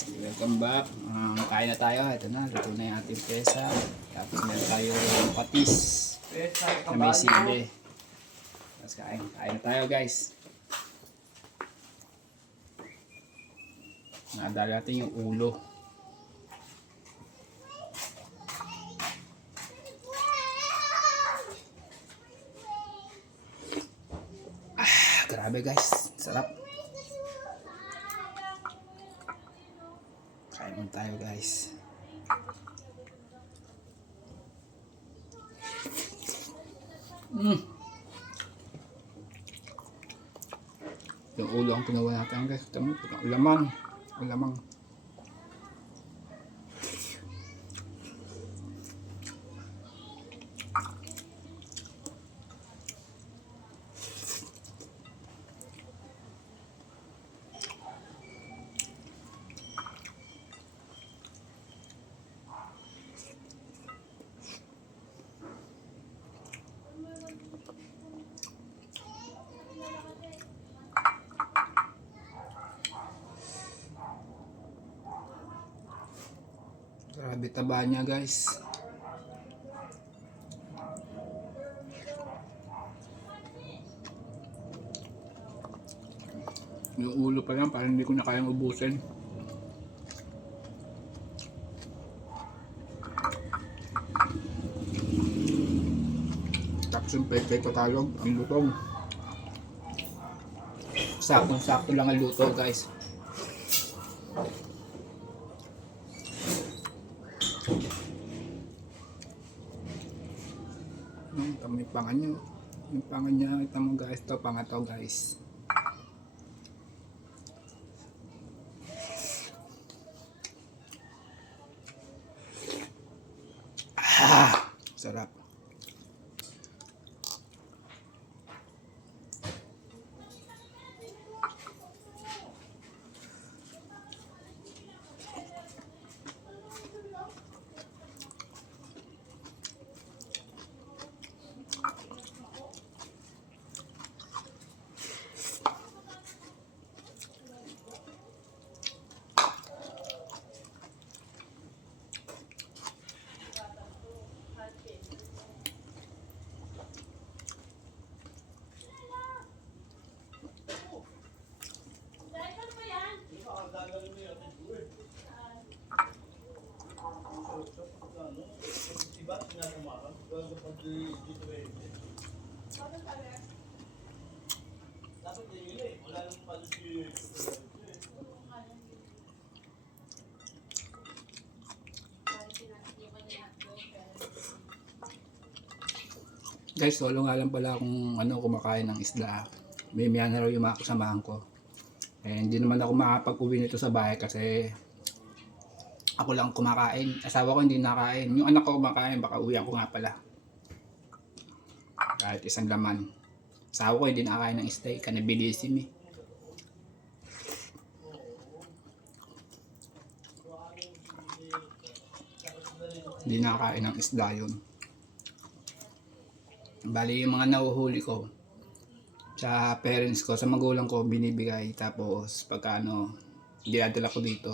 guys, welcome back. Kain na tayo. Ito na, luto na yung ating pesa. Tapos meron tayo patis na may sili. Tapos kain na tayo guys. Nadali natin yung ulo. Grabe guys, sarap. Kain mo tayo guys. Yung ulo ang kinuha natin guys. Tama, lamang. Lamang. Grabe taba niya guys. Yung ulo pa lang parang hindi ko na kayang ubusin. Tapos yung pepe patalog, ang lutong. Sakto lang ang luto guys. Yung pangan nyo. Yung pangan niya, ito mo guys. Ito pangan to guys. Sarap. Guys, solo nga lang pala kung kumakain ng isda. May na raw yung mga kasamahan ko. Eh, hindi naman ako makapag-uwi nito sa bahay kasi ako lang kumakain. Asawa ko hindi nakain. Yung anak ko kumakain, baka uwihan ko nga pala. Kahit isang laman. Asawa ko hindi nakain ng isda. Kanabilisim eh. Hindi nakain ng isda yun. Bali yung mga nahuhuli ko sa parents ko, sa magulang ko binibigay, tapos pagka dinadala ko dito,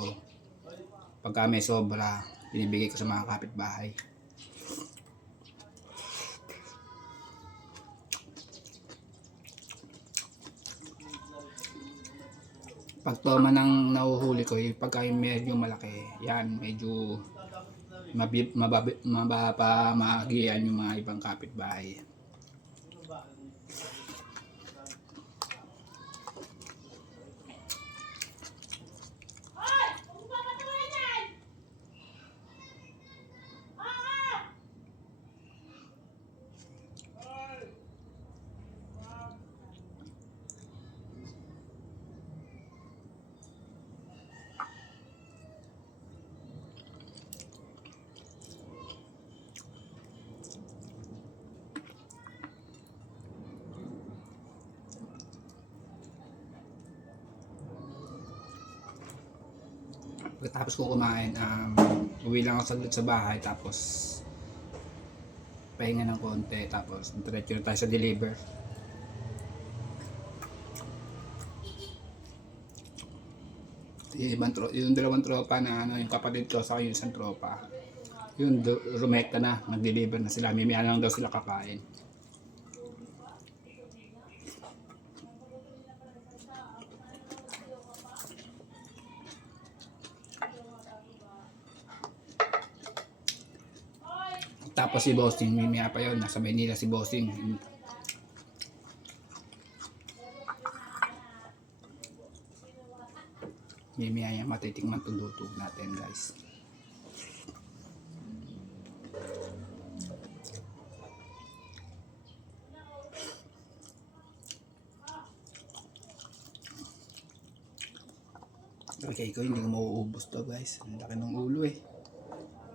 pagka may sobra binibigay ko sa mga kapitbahay. Pag toma ng nahuhuli ko, pagka yung medyo malaki, yan medyo mapapamagian yung mga ibang kapitbahay. Pagkatapos ko kumain, uwi lang ako saglit sa bahay, tapos pahinga ng konti, tapos diretso na tayo sa deliver. Yung dalawang tropa na ano, yung kapatid ko sa yung isang tropa. Yun, rumekta na, nag-deliver na sila. Mimihan lang daw sila kakain. Tapos si Bossing, mimiya pa yun. Nasa Maynila si Bossing. Mimiya yan, matitikman itong luto natin guys. Okay ko, hindi ko mauubos to guys. Ang laki ng ulo eh.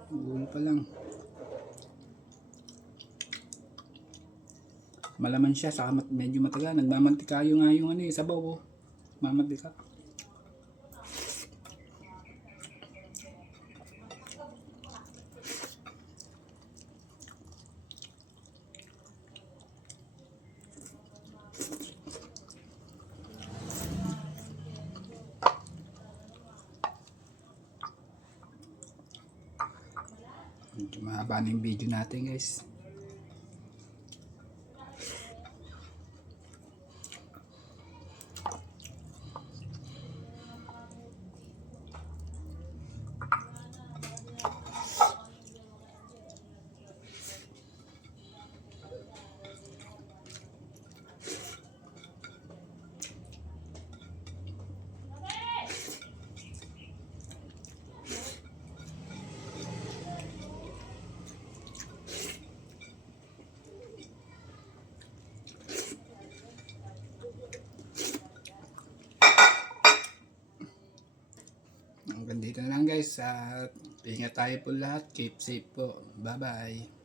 Ang ulo pa lang. Malaman siya, saka medyo mataga. Nagmamantika yung nga yung ano eh, sabaw oh. Mamantika. Medyo mahaba na yung video natin guys. Hanggang dito na lang guys. At ingat tayo po lahat. Keep safe po. Bye bye.